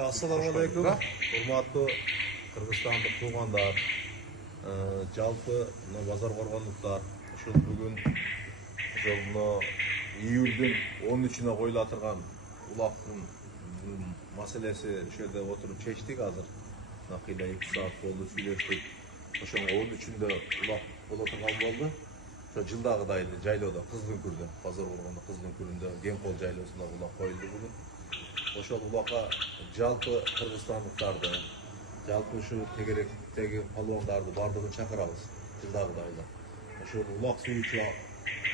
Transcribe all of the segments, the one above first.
Assalamu alaikum. Hurmatlı Kırgızstandық туғандар, жалпы базар қорғандықтар. Бүгін июльдің 13-іне қойылатырған улақтың мәселесі жерде отырып шештік азыр. Нақила 2 саат болды сөйлештік. 13-інде улақ бола тұрған болды. Жылдағыдайды жайлауда Кыздың-Күрдө, базар қорғанда Кыздың-Күрдө Генкол жайлаусында улақ қойылды бүгін. Ошол улакка жалпы кыргызстандыктарды, жалпы ушу тегеректеги палуандарды бардыгын чакырабыз. Жылдагыдайлар. Ошол улак сүйүүчү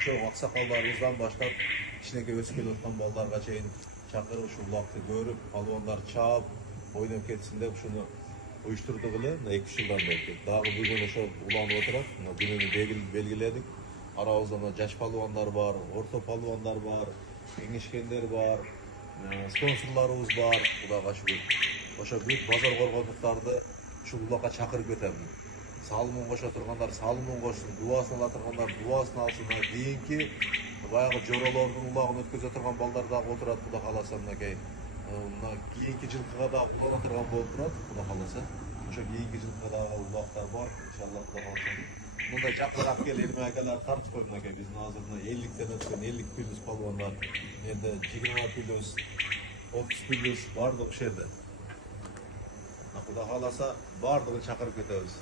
чоң аксакалдарыбыздан баштап кичинекей өсүп келаткан балдарга чейин чакырып ушу улакты көрүп, палуандар чаап, ойноп кетсин деп ушуну уюштурдук эле 2 жылдан бери. Дагы бүгүн ошол уланып отурат. Күнүнү белгиледик. Арабызда жаш палуандар бар, орто палуандар бар, кеңешкендер бар. Спонсорларыбыз бар, Кудайга шүгүр. Ошо бүт базар коргондуктарды ушул улакка чакырып кетемин. Салымын кошо тургандар салымын кошсун, дубасын ала тургандар дубасын алсын. Кийинки баягы жоролордун улагын өткөзө турган балдар дагы отурат, Кудай кааласа мынакей. Кийинки жылкыга дагы улана турган болуп турат, Кудай кааласа. Ошо кийинки жылкыга дагы улактар бар, иншалла Кудай кааласа. Мындай жакыраак келип акалар тартып койдум аке. Биздин азырда 50тен өткөн 50 плюс палуандар, эми 20 плюс, 30 плюс бардык ушул жерде. Кудай кааласа бардыгын чакырып кетебиз.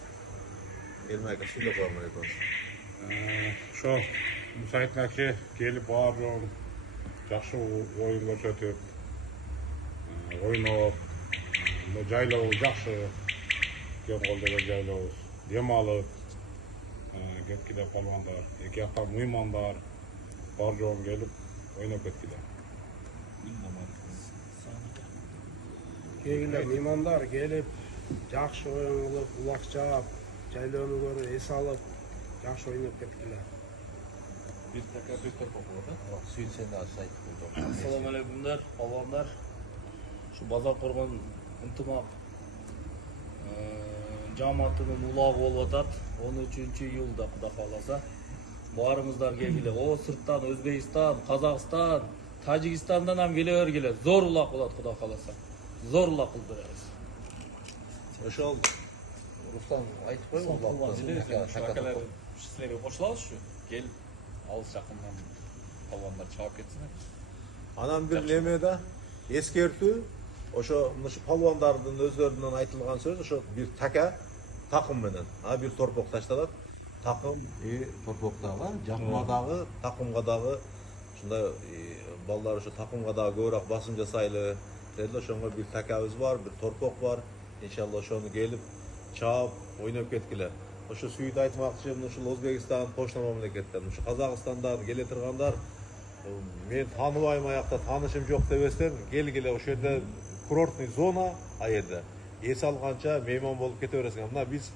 Элме аке сүйлөп коем экен. Ошо Мусайт аке келип баары жакшы оюн көрсөтүп, ойноп, жайлоо жакшы, Генкол деген жайлоо, дем алып, кеткиле палуандар, эки жакта мыймандар бар жоон келип ойноп кеткиле. Келгиле мыймандар келип, жакшы оюн кылып, улак чаап, жайлоону көрүп, эс алып, жакшы ойноп кеткиле. Assalamu alaikumlar, pалуандар. Şu bozor qo'rg'on intimaq jamoatining ulogi bo'lib o'tadi. 13-iyulda Xudo xolasa. Barimizlar kelgile. O sirtdan O'zbekiston, Qozog'iston, Tojikistondan ham kelavergile. Zo'r uloq bo'ladi Xudo xolasa. Zo'r uloq qilib beramiz. Ошол Ruslan айтып коюң Akalar sizlarga qo'shilamiz shu. Kel, alış yaqindan pалуандар чаап кетсин. Анан бир немеде эскертүү, ошо палуандардын өздөрүнөн айтылган сөз, ошо бир такым менен, бир торпок ташталат. Такым торпоктагы, жакмадагы, такымга дагы ушундай балдар ошо такымга дагы көбүрөөк басым жасайлы. Ошонго бир такабыз бар, бир торпок бар. Иншалла ошону келип чаап, ойноп кеткиле. Ошо сүйүт айтмакчы, ушул Өзбекстан кошуна мамлекеттен, ушул Казакстандан келе тургандар, мен тааныбайм аякта, таанышым жок дебестен, келгиле ошол жерде курортный зона, жерде эс алганча мейман болуп кете бересиңер. Мына биз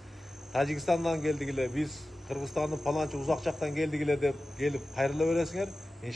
Тажикстандан келдик эле, биз Кыргызстандын паланча узак жактан келдик эле деп келип кайрыла бересиңер.